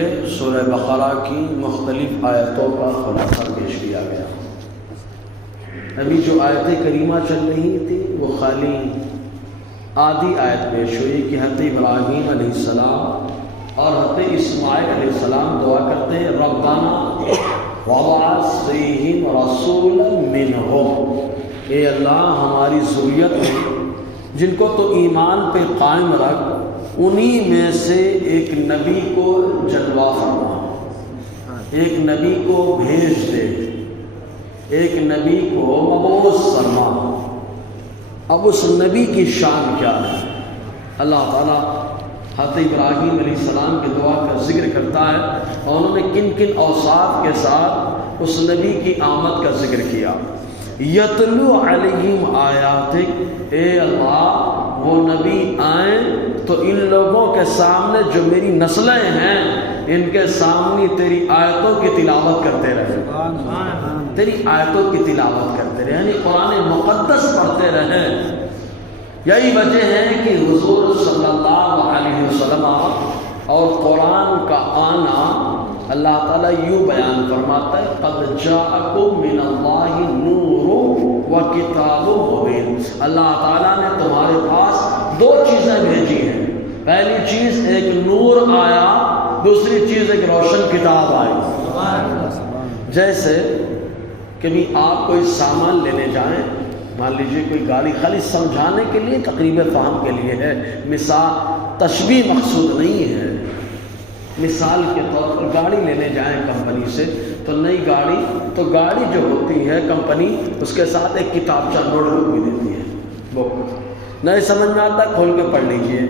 پہلے سورہ بقرہ کی مختلف آیتوں کا خلاصہ پیش کیا گیا۔ ابھی جو آیت کریمہ چل رہی تھی وہ خالی آدھی آیت پیش ہوئی کہ حضرت ابراہیم علیہ السلام اور حضرت اسماعیل علیہ السلام دعا کرتے ہیں ربنا وابعث فیہم رسولا منہم، اے اللہ ہماری ذریت میں جن کو تو ایمان پہ قائم رکھ، انہی میں سے ایک نبی کو جلوہ فرما، ایک نبی کو بھیج دے، ایک نبی کو مبعوث فرما۔ اب اس نبی کی شان کیا ہے؟ اللہ تعالیٰ حضرت ابراہیم علیہ السلام کی دعا کا ذکر کرتا ہے اور انہوں نے کن کن اوصاف کے ساتھ اس نبی کی آمد کا ذکر کیا۔ یتلو علیہم آیاتک، اے اللہ وہ نبی آئیں تو ان لوگوں کے سامنے جو میری نسلیں ہیں ان کے سامنے تیری آیتوں کی تلاوت کرتے رہیں، تیری آیتوں کی تلاوت کرتے رہیں، یعنی قرآن مقدس پڑھتے رہیں۔ یہی وجہ ہے کہ حضور صلی اللہ علیہ وسلم اور قرآن کا آنا اللہ تعالیٰ یوں بیان فرماتا ہے قد جاءکم من اللہ نور و کتاب مبین، اللہ تعالیٰ نے تمہارے پاس دو چیزیں بھیجی ہیں، پہلی چیز ایک نور آیا، دوسری چیز ایک روشن کتاب آئی۔ جیسے کبھی آپ کوئی سامان لینے جائیں، مان لیجیے کوئی گاڑی، خالی سمجھانے کے لیے تقریب فہم کے لیے ہے، مثال تشبیہ مقصود نہیں ہے، مثال کے طور پر گاڑی لینے جائیں کمپنی سے تو نئی گاڑی، تو گاڑی جو ہوتی ہے کمپنی اس کے ساتھ ایک کتابچہ نوٹ بک بھی دیتی ہے، بک نہیں سمجھ میں آتا کھول کے پڑھ لیجئے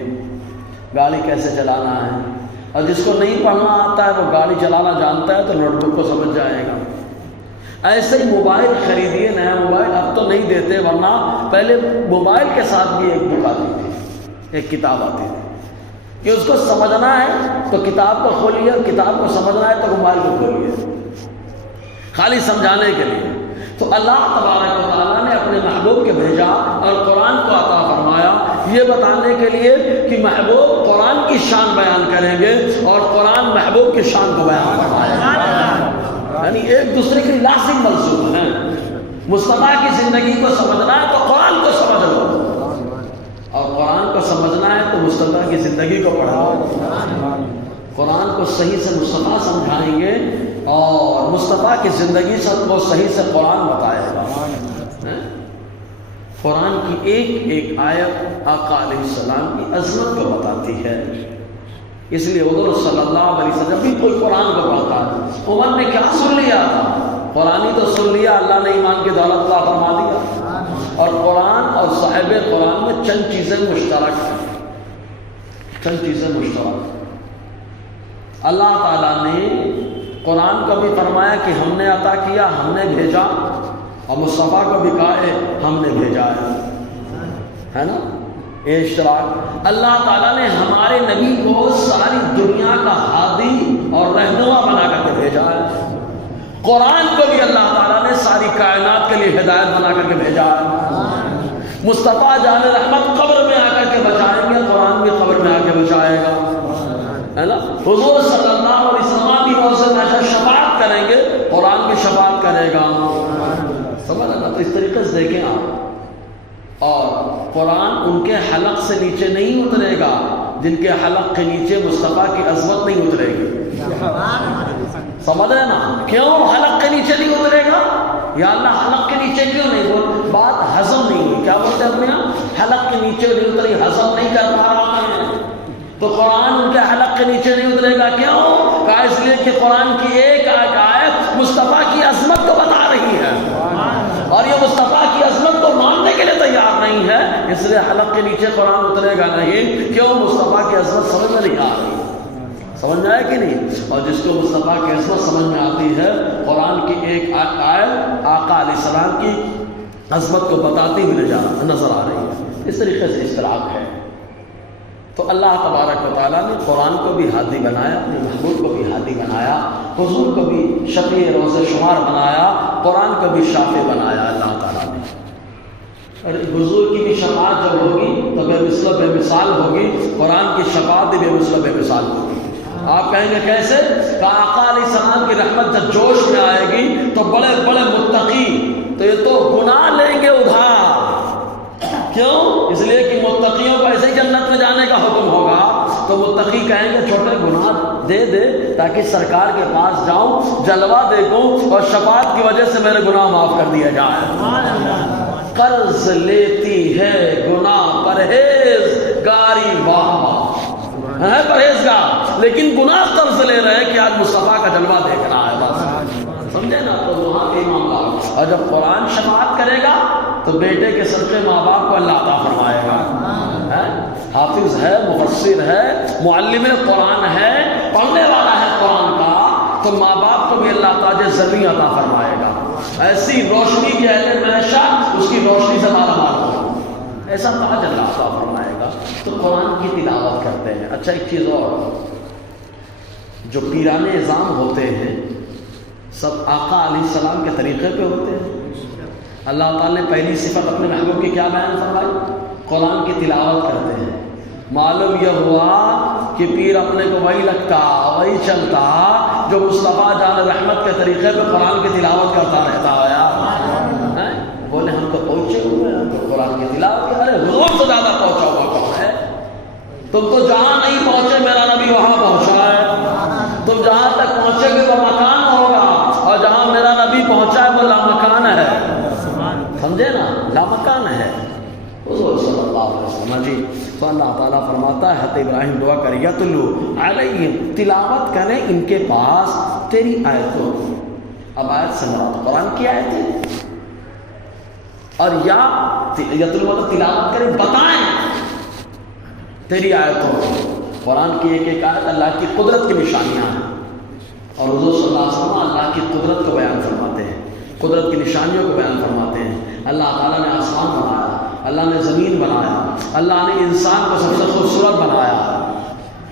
گاڑی کیسے چلانا ہے، اور جس کو نہیں پڑھنا آتا ہے وہ گاڑی چلانا جانتا ہے تو نوٹ بک کو سمجھ جائے گا۔ ایسے ہی موبائل خریدیے، نیا موبائل اب تو نہیں دیتے، ورنہ پہلے موبائل کے ساتھ بھی ایک بک آتی تھی، ایک کتاب آتی تھی کہ اس کو سمجھنا ہے تو کتاب کو کھولیے، کتاب کو سمجھنا ہے تو موبائل کو کھولیے، خالی سمجھانے کے لیے۔ تو اللہ تبارک و تعالیٰ نے اپنے محبوب کے بھیجا اور قرآن کو عطا فرمایا یہ بتانے کے لیے کہ محبوب قرآن کی شان بیان کریں گے اور قرآن محبوب کی شان کو بیان فرمائے گا، یعنی ایک دوسرے کے لازم ملزوم ہیں۔ مصطفیٰ کی زندگی کو سمجھنا ہے تو قرآن کو سمجھ لو، اور قرآن کو سمجھنا ہے تو مصطفیٰ کی زندگی کو پڑھاؤ۔ قرآن کو صحیح سے مصطفیٰ سمجھائیں گے اور مصطفیٰ کی زندگی سب کو صحیح سے قرآن بتائے گا۔ قرآن کی ایک ایک آیت آقا علیہ السلام کی عظمت کو بتاتی ہے، اس لیے حضور صلی اللہ علیہ وسلم بھی کوئی قرآن کو پڑھتا ہے۔ عمر نے کیا سن لیا تھا؟ قرآن ہی تو سن لیا، اللہ نے ایمان کی دولت عطا فرما دیا۔ اور قرآن اور صاحب قرآن میں چند چیزیں مشترک ہیں، چند چیزیں مشترک۔ اللہ تعالیٰ نے قرآن کو بھی فرمایا کہ ہم نے عطا کیا، ہم نے بھیجا، اور مصطفیٰ کو بھی کہا ہے ہم نے بھیجا ہے نا، یہ اشتراک۔ اللہ تعالیٰ نے ہمارے نبی کو ساری دنیا کا ہادی اور رہنما بنا کر کے بھیجا ہے۔ قرآن کو بھی اللہ تعالیٰ نے ساری کائنات کے لیے ہدایت بنا کر کے بھیجا ہے۔ مصطفیٰ جان رحمت قبر میں آ کر کے بچائیں گے، قرآن بھی قبر میں آ کے بچائے گا، ہے نا۔ حضور صلی اللہ علیہ وسلم بھی روزے میں شفاعت کریں گے، قرآن بھی شفاعت کرے گا، سمجھ نا۔ تو اس طریقے سے دیکھیں آپ، اور قرآن ان کے حلق سے نیچے نہیں اترے گا جن کے حلق کے نیچے مصطفیٰ کی عظمت نہیں اترے گی، سمجھ رہے نا۔ کیوں حلق کے نیچے نہیں اترے گا؟ یا اللہ حلق کے نیچے کیوں نہیں؟ بول بات ہضم نہیں ہوئی، کیا بولتے ہیں اپنے یہاں؟ حلق کے نیچے نہیں اتری، ہضم نہیں کر پا رہا ہے، تو قرآن ان کے حلق کے نیچے نہیں اترے گا۔ کیوں؟ کہا اس لیے کہ قرآن کی ایک آیت مصطفیٰ کی عظمت کو بتا رہی ہے، اور یہ مصطفیٰ کی عظمت کو ماننے کے لیے تیار نہیں ہے، اس لیے حلق کے نیچے قرآن اترے گا نہیں۔ کیوں؟ مصطفیٰ کی عظمت سمجھ میں نہیں آ رہی، سمجھ میں آئے کہ نہیں؟ اور جس کو مصطفیٰ کی عظمت سمجھ میں آتی ہے، قرآن کی ایک آیت آقا علیہ السلام کی عظمت کو بتاتی ہوئی نظر آ رہی ہے۔ اس طریقے سے اشتراک ہے۔ تو اللہ تبارک و تعالیٰ نے قرآن کو بھی ہادی بنایا، اپنے محبوب کو بھی ہادی بنایا، حضور کو بھی شفیع روز شمار بنایا، قرآن کو بھی شافع بنایا اللہ تعالیٰ نے۔ اور حضور کی بھی شفاعت جب ہوگی تو بے مثل و بے مثال ہوگی، قرآن کی شفاعت بے مثل و بے مثال ہوگی۔ آپ کہیں گے کیسے؟ کہ آقا علیہ السلام کی رحمت جب جوش میں آئے گی تو بڑے بڑے متقی تو یہ تو گناہ لیں گے ادھار. کیوں؟ اس لیے کہ متقیوں کو ایسے ہی جنت میں جانے کا حکم ہوگا تو متقی کہیں گے چھوٹے گناہ دے دے تاکہ سرکار کے پاس جاؤں, جلوہ دیکھوں اور شفاعت کی وجہ سے میرے گناہ معاف کر دیا جائے. قرض لیتی ہے گناہ پرہیز گاری واہ ہے پرہیزگار, لیکن گناہ قرض لے رہے ہیں کہ آج مصطفیٰ کا جلوہ دیکھ رہا ہے بس, سمجھے نا. تو وہاں کے معاملہ. اور جب قرآن شفاعت کرے گا تو بیٹے کے صدقے ماں باپ کو اللہ عطا فرمائے گا. حافظ ہے, مفسر ہے, معلم قرآن ہے, پڑھنے والا ہے قرآن کا, تو ماں باپ کو بھی اللہ تعالیٰ زمین عطا فرمائے گا. ایسی روشنی کی اہل معیشت اس کی روشنی سے مالا مال ہو, ایسا تاج اللہ عطا فرمائے گا. تو قرآن کی تلاوت کرتے ہیں. اچھا ایک چیز اور, جو پیران اعظام ہوتے ہیں سب آقا علیہ السلام کے طریقے پہ ہوتے ہیں. اللہ تعالیٰ نے پہلی صفت اپنے محبوب کی کیا بیان فرمائی؟ قرآن کی تلاوت کرتے ہیں. معلوم یہ ہوا کہ پیر اپنے کو وہی لگتا وہی چلتا جو مصطفیٰ جان رحمت کے طریقے پہ قرآن کی تلاوت کرتا رہتا ہے. بولے ہم تو پہنچے ہوئے ہیں تو قرآن کی تلاوت کر. ارے حضور سے زیادہ پہنچا ہوا کون ہے؟ تم تو جہاں نہیں پہنچے میرا نبی وہاں پہنچا ہے. تم جہاں تک پہنچے گے وہ مکان ہوگا, اور جہاں میرا نبی پہنچا ہے وہ لامکان ہے. سمجھے نا, لامکان ہے. حضور صلی اللہ علیہ وسلم جی. تو اللہ تعالیٰ فرماتا ہے حضرت ابراہیم دعا کر یتلو علیہم, تلاوت کریں ان کے پاس تیری آیتوں. اب آیت سے مراد قرآن کی آیت ہے, اور یا یتلو تلاوت کریں بتائیں تیری آیتوں. قرآن کی ایک ایک آیت اللہ کی قدرت کی نشانیاں ہیں, اور حضور صلی اللہ علیہ وسلم اللہ کی قدرت کو بیان فرماتے ہیں, قدرت کی نشانیوں کو بیان فرماتے ہیں. اللہ تعالیٰ نے آسمان بنایا, اللہ نے زمین بنایا, اللہ نے انسان کو سب سے خوبصورت بنایا.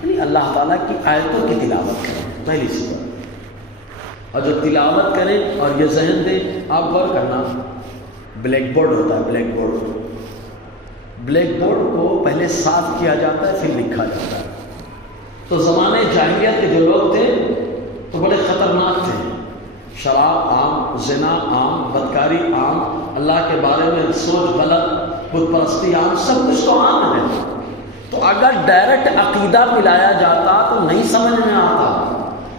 یعنی اللہ تعالیٰ کی آیتوں کی تلاوت کریں پہلی صفت. اور جو تلاوت کریں اور یہ ذہن دیں, آپ غور کرنا بلیک بورڈ ہوتا ہے, بلیک بورڈ, بلیک بورڈ کو پہلے صاف کیا جاتا ہے پھر لکھا جاتا ہے. تو زمانے جاہلیت کے جو لوگ تھے تو بڑے خطرناک تھے. شراب عام, زنا عام, بدکاری عام, اللہ کے بارے میں سوچ غلط, بت پرستی عام, سب کچھ تو عام ہے. تو اگر ڈائریکٹ عقیدہ ملایا جاتا تو نہیں سمجھ میں آتا.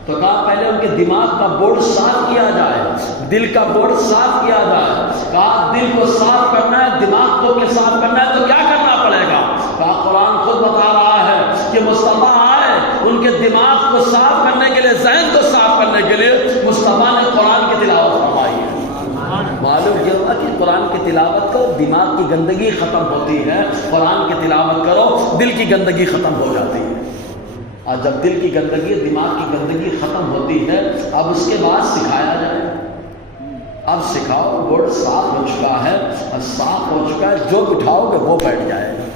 تو کہا پہلے ان کے دماغ کا بورڈ صاف کیا جائے, دل کا بورڈ صاف کیا جائے. کہا دل کو صاف کرنا ہے, دماغ کو کے صاف کرنا ہے تو کیا کرنا پڑے گا؟ کہا قرآن خود بتا رہا ہے کہ مصطفیٰ آئے ان کے دماغ کو صاف کرنے کے لیے, ذہن کو صاف کرنے کے لیے مصطفیٰ نے قرآن کی تلاوت فرمائی ہے. معلوم یہ ہوا کہ قرآن کی تلاوت کرو دماغ کی گندگی ختم ہوتی ہے, قرآن کی تلاوت کرو دل کی گندگی ختم ہو جاتی ہے. اور جب دل کی گندگی, دماغ کی گندگی ختم ہوتی ہے, اب اس کے بعد سکھایا جائے. اب سکھاؤ, بورڈ صاف ہو چکا ہے, اور صاف ہو چکا ہے, جو بٹھاؤ گے وہ بیٹھ جائے گا,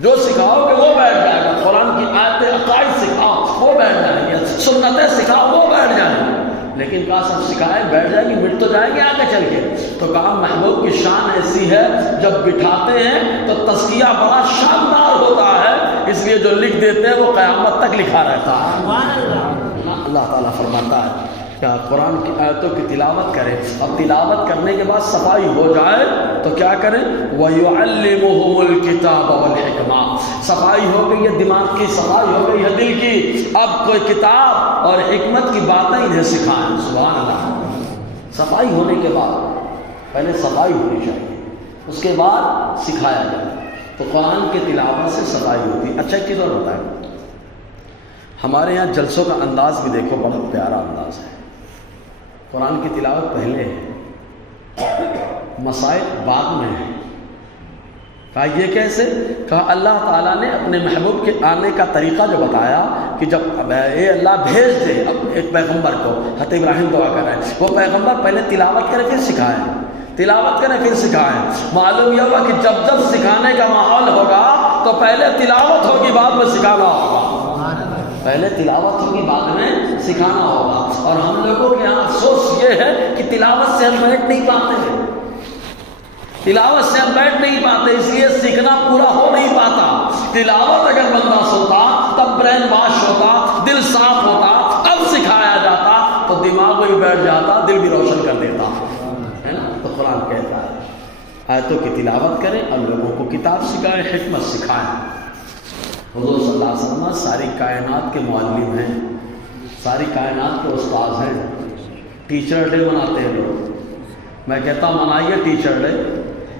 جو سکھاؤ گے وہ بیٹھ جائے گا. قرآن کی آیتیں عقائد سکھاؤ وہ بیٹھ جائیں گے, سنتیں سکھاؤ وہ بیٹھ جائیں گے. لیکن کہا سب سکھائے بیٹھ جائیں گے, مٹ تو جائیں گے آگے چل کے. تو کہا محبوب کی شان ایسی ہے جب بٹھاتے ہیں تو تزکیہ بڑا شاندار ہوتا ہے, اس لیے جو لکھ دیتے ہیں وہ قیامت تک لکھا رہتا ہے. اللہ تعالیٰ فرماتا ہے کہ قرآن کی آیتوں کی تلاوت کریں, اب تلاوت کرنے کے بعد صفائی ہو جائے تو کیا کریں؟ وَيُعَلِّمُهُمُ الْكِتَابَ وَالْحِكْمَةَ. صفائی ہو گئی ہے دماغ کی, صفائی ہو گئی ہے دل کی, اب کوئی کتاب اور حکمت کی باتیں انہیں سکھائیں. سبحان اللہ. صفائی ہونے کے بعد پہلے صفائی ہونی چاہیے, اس کے بعد سکھایا جائے. تو قرآن کی تلاوت سے صفائی ہوتی. اچھا ایک چیز اور ہوتا ہے, ہمارے یہاں جلسوں کا انداز بھی دیکھو, بڑا پیارا انداز ہے. قرآن کی تلاوت پہلے ہے, مسائل بعد میں ہے. کہا یہ کیسے؟ کہا اللہ تعالیٰ نے اپنے محبوب کے آنے کا طریقہ جو بتایا کہ جب اے اللہ بھیج دے اب ایک پیغمبر کو, حضرت ابراہیم دعا کر رہے ہیں, وہ پیغمبر پہلے تلاوت کرے پھر سکھائیں, تلاوت کریں پھر سکھائیں. معلوم یہ ہوگا کہ جب جب سکھانے کا ماحول ہوگا تو پہلے تلاوت ہوگی بعد میں سکھانا ہوگا, پہلے تلاوت ہوگی بعد میں سکھانا ہوگا. اور ہم لوگوں کے یہاں افسوس یہ ہے کہ تلاوت سے ہم بیٹھ نہیں پاتے ہیں, تلاوت سے ہم بیٹھ نہیں پاتے, اس لیے سیکھنا پورا ہو نہیں پاتا. تلاوت اگر بندہ سنتا تب برین واش ہوتا، دل صاف ہوتا، اب سکھایا جاتا تو دماغ بھی بیٹھ جاتا، دل بھی روشن کر دیتا ہے نا۔ تو قرآن کہتا ہے آیتوں کی تلاوت کریں اور لوگوں کو کتاب سکھائیں، حکمت سکھائیں۔ حضور صلی اللہ علیہ وسلم ساری کائنات کے معلم ہیں، ساری کائنات کے استاد ہیں۔ ٹیچر ڈے مناتے ہیں لوگ، میں کہتا ہوں منائیے ٹیچر ڈے،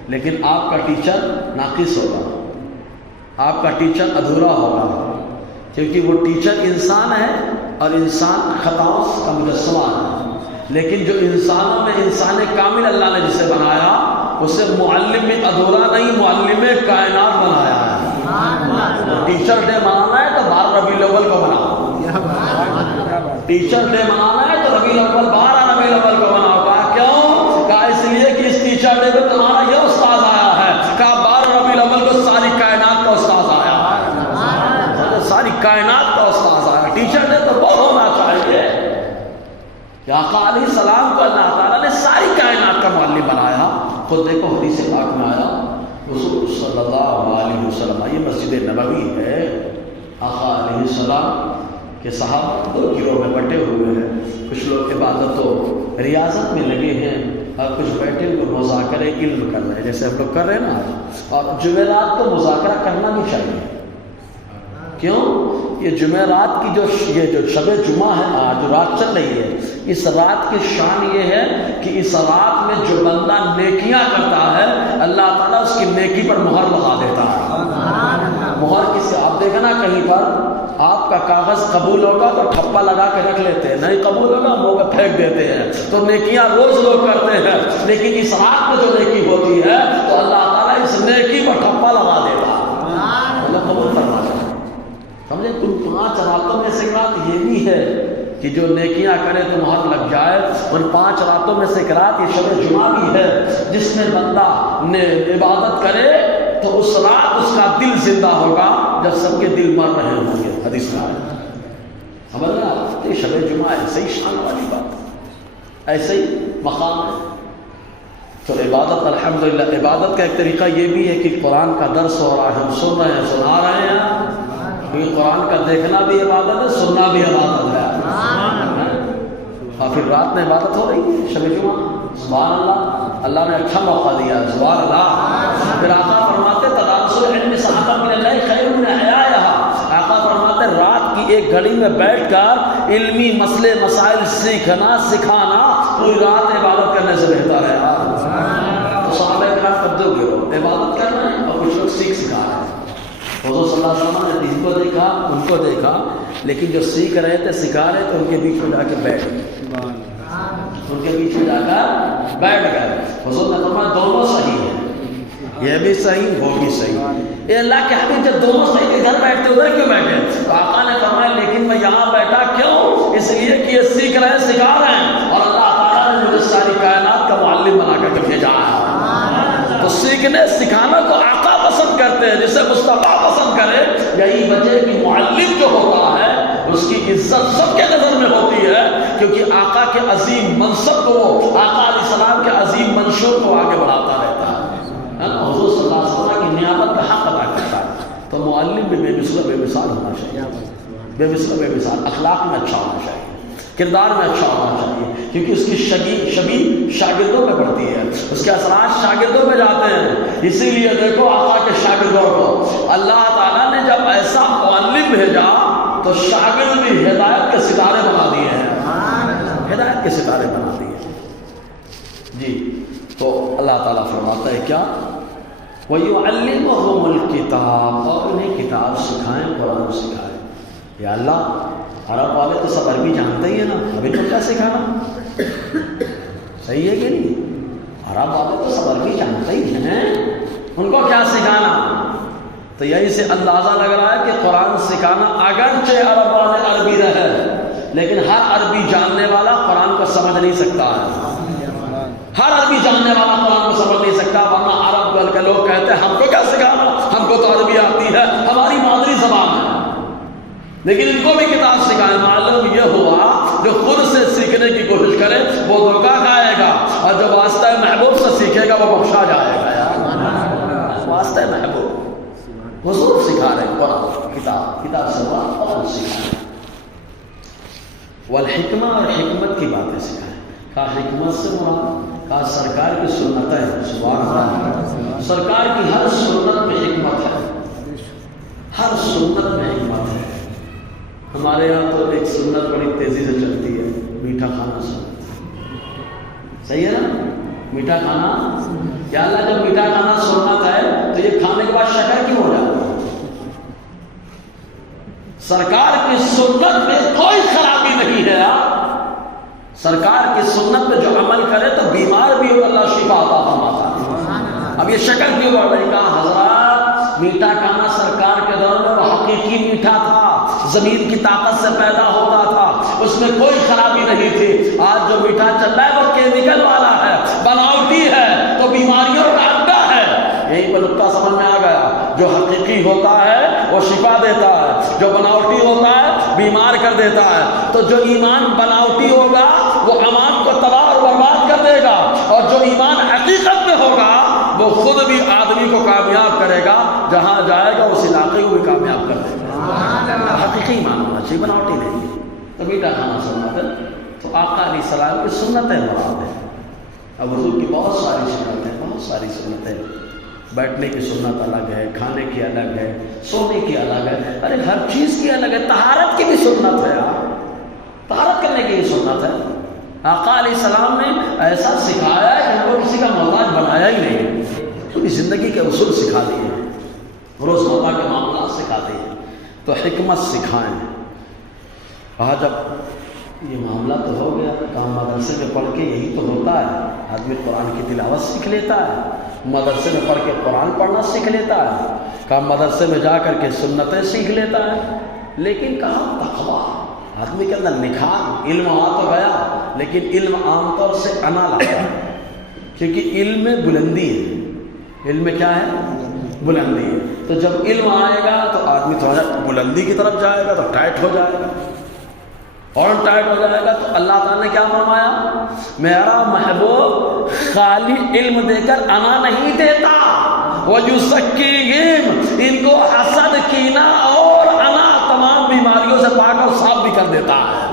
لیکن آپ کا ٹیچر ناقص ہوگا، آپ کا ٹیچر ادھورا ہوگا، کیونکہ وہ ٹیچر انسان ہے اور انسان خطاؤں کا مجسمہ ہے، لیکن جو انسانوں میں انسان کامل اللہ نے جسے بنایا اسے معلم میں ادھورا نہیں، معلم کائنات بنایا ہے۔ ٹیچر ڈے منانا ہے تو 12 ربیع الاول کو مناؤ، ٹیچر ڈے منانا ہے تو ربیع الاول 12 ربیع الاول کو مناؤ۔ کہا کیوں؟ کہا اس لیے کہ اس ٹیچر ڈے پہ تمہارا یہ استاد آیا ہے۔ کہا 12 ربیع الاول کو ساری کائنات کا استاد آیا ہے، ساری کائنات کا استاد آیا۔ ٹیچر ڈے تو وہ ہونا چاہیے کہ آقا علیہ السلام کو اللہ تعالیٰ نے ساری کائنات کا معلم بنایا۔ خود دیکھو حدیث پاک میں آیا حضور صلی اللہ علیہ وسلم، یہ مسجد نبوی ہے، آقا علیہ السلام کے صحابہ 2 گروہ میں بٹے ہوئے ہیں، کچھ لوگ عبادت و ریاضت میں لگے ہیں اور کچھ بیٹھے ہوئے مذاکرے علم کر رہے ہیں، جیسے ہم لوگ کر رہے ہیں نا۔ اور جمعرات کو مذاکرہ کرنا بھی چاہیے، کیوں؟ یہ جمعرات کی جو شب جمعہ ہے جو رات چل رہی ہے، اس رات کی شان یہ ہے کہ اس رات میں جو بندہ نیکیاں کرتا ہے اللہ تعالیٰ اس کی نیکی پر مہر لگا دیتا ہے۔ مہر کس سے؟ آپ دیکھنا کہیں پر آپ کا کاغذ قبول ہوگا تو ٹھپا لگا کے رکھ لیتے ہیں، نہیں قبول ہوگا منہ میں پھینک دیتے ہیں۔ تو نیکیاں روز لوگ کرتے ہیں، لیکن اس رات میں جو نیکی ہوتی ہے تو اللہ تعالیٰ اس نیکی پر ٹھپا لگا دیتا ہے۔ اللہ قبول فرما دے، سمجھے؟ تم 5 راتوں میں سے رات یہ بھی ہے کہ جو نیکیاں کرے تو مہر لگ جائے۔ ان 5 راتوں میں سے ایک رات یہ شب جمعہ بھی ہے، جس میں بندہ نے عبادت کرے تو اس رات اس کا دل زندہ ہوگا جب سب کے دل مر رہے ہوں گے۔ حدیث میں آیا، سمجھ رہے آپ؟ یہ شب جمعہ ایسے ہی شان والی بات، ایسے ہی مقام ہے۔ تو عبادت الحمدللہ، عبادت کا ایک طریقہ یہ بھی ہے کہ قرآن کا درس ہو رہا ہے، ہم سن رہے ہیں، سنا رہے ہیں، کیونکہ قرآن کا دیکھنا بھی عبادت ہے، سننا بھی عبادت ہے۔ اور پھر رات میں عبادت ہو رہی ہے شب جمعہ، سبحان اللہ، اللہ نے اچھا موقع دیا، سبحان اللہ۔ پھر آقا فرماتے تدارس العلم ساعۃ من الليل خیر من احیائها، آقا فرماتے رات کی ایک گھڑی میں بیٹھ کر علمی مسئلے مسائل سیکھنا سکھانا پوری رات عبادت کرنے سے بہتر ہے۔ تو صحابہ کرام کب دو گروہ عبادت کر رہے ہیں اور کچھ لوگ سیکھ سکھا رہے ہیں۔ حضور صلی اللہ علیہ وسلم نے جن کو دیکھا ان کو دیکھا، لیکن جو سیکھ رہے تھے سکھا رہے تھے ان کے بیچ میں جا کے بیٹھ گئے، ان کے بیچ میں جا کر بیٹھ گئے۔ حضور نے فرمایا دونوں صحیح ہیں، یہ بھی صحیح وہ بھی صحیح۔ یہ اللہ کے حبیب جب دونوں صحیح کے گھر بیٹھتے ادھر کیوں بیٹھے؟ تو آقا نے فرمایا لیکن میں یہاں بیٹھا کیوں؟ اس لیے کہ یہ سیکھ رہے ہیں سکھا رہے ہیں، اور اللہ تعالیٰ نے مجھے ساری کائنات کا معلم بنا کر بھیجا ہے۔ تو سیکھنے سکھانا کو آقا پسند کرتے ہیں، جسے مصطفیٰ پسند کرے۔ یہی وجہ کہ معلم جو ہوتا ہے اس کی عزت سب کے نظر میں ہوتی ہے، کیونکہ آقا کے عظیم منصب کو، آقا علیہ السلام کے عظیم منشور کو آگے بڑھاتا رہتا ہے۔ حضور صلی اللہ علیہ وسلم کی نیابت کا حق ادا کرتا ہے۔ تو معلم بھی بے مثل بے مثال ہونا چاہیے، بے مثل بے مثال، اخلاق میں اچھا ہونا چاہیے، کردار میں اچھا ہونا چاہیے، کیونکہ اس کی شبیہ شاگردوں میں پڑتی ہے، اس کے اثرات شاگردوں میں جاتے ہیں۔ اسی لیے دیکھو آقا کے شاگردوں کو اللہ تعالیٰ نے جب ایسا معلم بھیجا تو شاگرد بھی ہدایت کے ستارے بنا دیے ہیں، ہدایت کے ستارے بنا دیے۔ جی تو اللہ تعالیٰ فرماتا ہے کیا؟ وَيُعَلِّمُهُمُ الْكِتَابَ، اور انہیں کتاب سکھائیں، قرآن سکھائیں۔ یا اللہ، عرب والے تو سب عربی جانتے ہی ہیں نا، ابھی تو کیا سکھانا؟ صحیح ہے کہ نہیں؟ عرب والے تو سب عربی جانتے ہی ہیں، ان کو کیا سکھانا؟ تو یہی سے اندازہ لگ رہا ہے کہ قرآن سکھانا، اگرچہ عرب والے عربی رہے لیکن ہر عربی جاننے والا قرآن کو سمجھ نہیں سکتا ہے، ہر عربی جاننے والا قرآن کو سمجھ نہیں سکتا، ورنہ عرب کے لوگ کہتے ہیں ہم کو کیا سکھانا، ہم کو تو عربی آتی ہے، ہماری مادری زبان ہے۔ لیکن ان کو بھی کتاب سکھائے۔ معلوم یہ ہوا جو خود سے سیکھنے کی کوشش کرے وہ دھوکہ کھائے گا، اور جو واسطہ محبوب سے سیکھے گا وہ بخشا جائے گا۔ واسطہ محبوب حضور سکھا رہے ہیں قرآن کتاب، کتاب سے مراد قرآن سکھائیں، والحکمہ اور حکمت کی باتیں سکھائیں۔ کہا حکمت سے مراد، کہا سرکار کی سنتیں، سبحان اللہ، سرکار کی ہر سنت میں حکمت ہے، ہر سنت میں حکمت ہے۔ ہمارے یہاں تو ایک سنت بڑی تیزی سے چلتی ہے، میٹھا کھانا سنت، صحیح ہے نا؟ میٹھا کھانا، یا اللہ جب میٹھا کھانا سنت ہے تو یہ کھانے کے بعد شکر کیوں ہو جاتا ہے؟ سرکار کی سنت میں کوئی خرابی نہیں ہے یار، سرکار کی سنت پہ جو عمل کرے تو بیمار بھی ہو اللہ شفا عطا فرماتا ہے۔ اب یہ شکر کیوں بڑھ رہی؟ کہا حضرات میٹھا کھانا سرکار کے دور میں وہ حقیقی میٹھا تھا، زمین کی طاقت سے پیدا ہوتا تھا، اس میں کوئی خرابی نہیں تھی۔ آج جو میٹھا چل رہا ہے وہ کیمیکل والا ہے، بناوٹی ہے، تو بیماریوں کا اڈا ہے۔ یہیں پر نقطہ سمجھ میں آ گیا، جو حقیقی ہوتا ہے وہ شفا دیتا ہے، جو بناوٹی ہوتا ہے بیمار کر دیتا ہے۔ تو جو ایمان بناوٹی ہوگا وہ عوام کو تباہ اور برباد کر دے گا، اور جو ایمان حقیقت میں ہوگا وہ خود بھی آدمی کو کامیاب کرے گا، جہاں جائے گا اس علاقے کو بھی کامیاب کر دے گا۔ حقیقی ایمان ہونا چاہیے، بناوٹی نہیں۔ تو میٹھا کھانا سنت ہے، تو آقا علیہ السلام کی سنتیں مراد ہے۔ اب حضور کی بہت ساری سنتیں، بہت ساری سنتیں، بیٹھنے کی سنت الگ ہے، کھانے کی الگ ہے، سونے کی الگ ہے، ارے ہر چیز کی الگ ہے۔ طہارت کی بھی سنت ہے یار، طہارت کرنے کی بھی سنت ہے۔ آقا علیہ السلام نے ایسا سکھایا ہے کہ ہم کو کسی کا محتاج بنایا ہی نہیں، پوری زندگی کے اصول سکھا دیے ہیں، روزمرہ کے معاملات سکھا دیے ہیں۔ تو حکمت سکھائیں۔ کہا جب یہ معاملہ تو ہو گیا، کہاں مدرسے میں پڑھ کے یہی تو ہوتا ہے، آدمی قرآن کی تلاوت سیکھ لیتا ہے، مدرسے میں پڑھ کے قرآن پڑھنا سیکھ لیتا ہے، کہاں مدرسے میں جا کر کے سنتیں سیکھ لیتا ہے، لیکن کہاں تقویٰ، آدمی کے اندر نکھار، علم آ تو گیا لیکن علم عام طور سے انا لاتا ہے، کیونکہ علم میں بلندی ہے، علم میں کیا ہے؟ بلندی ہے۔ تو جب علم آئے گا تو آدمی تھوڑا بلندی کی طرف جائے گا، تو ٹائٹ ہو جائے گا، اور ٹائٹ ہو جائے گا۔ تو اللہ تعالیٰ نے کیا فرمایا؟ میرا محبوب خالی علم دے کر انا نہیں دیتا، وَيُزَكِّيهِمْ، ان کو حسد، کینہ اور انا تمام بیماریوں سے پاک اور صاف بھی کر دیتا ہے۔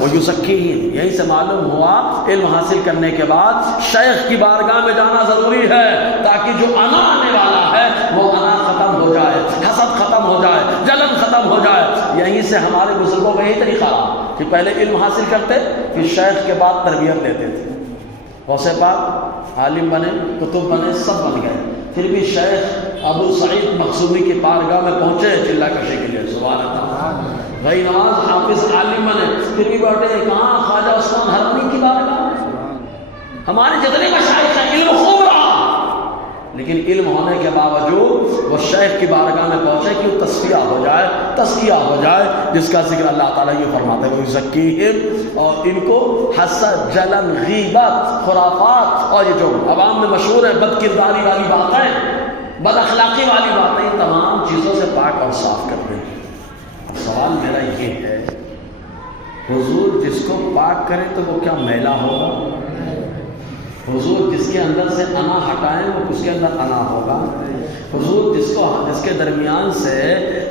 وَيُزَكِّيهِمْ، یہیں سے معلوم ہوا علم حاصل کرنے کے بعد شیخ کی بارگاہ میں جانا ضروری ہے، تاکہ جو انا آنے والا ہے وہ انا ختم ہو جائے، حسد ختم ہو جائے، جلن ختم ہو جائے۔ یہیں سے ہمارے بزرگوں کا یہی طریقہ رہا کہ پہلے علم حاصل کرتے، پھر شیخ کے بعد تربیت دیتے تھے۔ غوث پاک عالم بنے، کتب بنے، سب بن گئے، پھر بھی شیخ ابو سعید مخزومی کی بارگاہ میں پہنچے چلا کشی کے لیے، سبحان اللہ، بھائی نواز حافظ عالم بنے، پھر بھی بیٹھے کہاں؟ خواجہ عثمان حرمینی کی بارگاہ۔ ہمارے جتنے مشائخ ہیں علم خوب رہا، لیکن علم ہونے کے باوجود وہ شیخ کی بارگاہ میں پہنچے کہ تصفیہ ہو جائے، تزکیہ ہو جائے، جس کا ذکر اللہ تعالیٰ یہ فرماتا ہے وَيُزَكِّيهِمْ، اور ان کو حسد، جلن، غیبت، خرافات اور یہ جو عوام میں مشہور ہے بد کرداری والی باتیں، بد اخلاقی والی باتیں، ان تمام چیزوں سے پاک اور صاف کرتے ہیں۔ اب سوال میرا یہ ہے، حضور جس کو پاک کرے تو وہ کیا میلا ہوگا؟ حضور جس کے اندر سے انا ہٹائیں وہ اس کے اندر انا ہوگا؟ حضور جس کے درمیان سے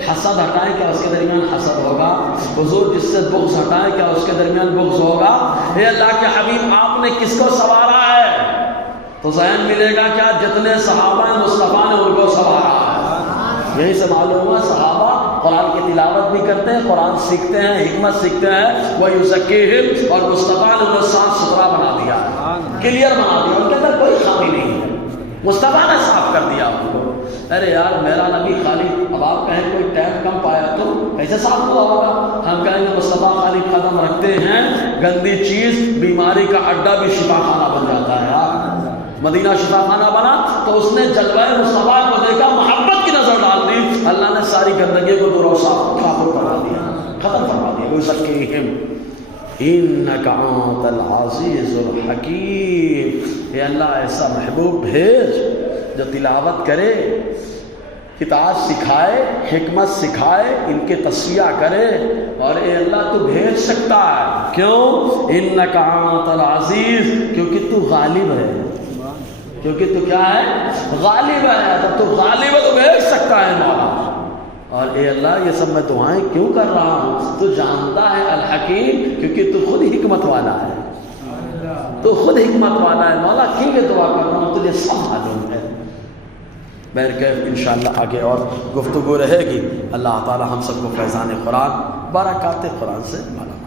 حسد ہٹائیں کیا اس کے درمیان حسد ہوگا؟ حضور جس سے بغض ہٹائیں کیا اس کے درمیان بغض ہوگا؟ اے اللہ کے حبیب آپ نے کس کو سنوارا ہے؟ تو ذہن ملے گا کیا جتنے صحابہ مصطفیٰ نے ان کو سنوارا ہے۔ یہی سے معلوم ہوا صحابہ قرآن کی تلاوت بھی کرتے ہیں، قرآن سیکھتے ہیں، حکمت سیکھتے ہیں، وَيُزَكِّيهِمْ، اور مصطفیٰ نے انہیں صاف ستھرا بنا دیا، کلیئر بنا دیا، ان کے اندر کوئی خامی نہیں ہے، مصطفیٰ نے صاف کر دیا ان کو۔ ارے یار میرا نبی خالی، اب آپ کہیں کوئی ٹائم کم پایا تو کیسے صاف ہوا ہوگا؟ ہم کہیں گے مصطفیٰ خالی قدم رکھتے ہیں، گندی چیز بیماری کا اڈا بھی شفا خانہ بن جاتا ہے یار۔ مدینہ شفا خانہ بنا تو اس نے جلوہ مصطفیٰ کو دیکھا، محبت کی نظر ڈال دی، اللہ نے ساری گندگی کو دور و صاف کافر کروا دیا، ختم فرما دیا۔ وَيُزَكِّيهِمْ إِنَّكَ أَنْتَ الْعَزِيزُ الْحَكِيمُ، اے اللہ ایسا محبوب بھیج جو تلاوت کرے، کتاب سکھائے، حکمت سکھائے، ان کے تصفیہ کرے، اور اے اللہ تو بھیج سکتا ہے، کیوں؟ إِنَّكَ أَنْتَ الْعَزِيزُ، کیونکہ تو غالب ہے، کیونکہ تو کیا ہے؟ غالب ہے، تو غالب ہے تو بھیج سکتا ہے مولا۔ اور اے اللہ یہ سب میں دعائیں کیوں کر رہا ہوں؟ تو جانتا ہے الحکیم، کیونکہ تو خود حکمت والا ہے، تو خود حکمت والا ہے مولا، کیوں یہ دعا کر رہا ہوں؟ تجھے سب معلوم ہے۔ بہرکیف انشاءاللہ آگے اور گفتگو رہے گی۔ اللہ تعالی ہم سب کو فیضان قرآن، برکات قرآن سے مالا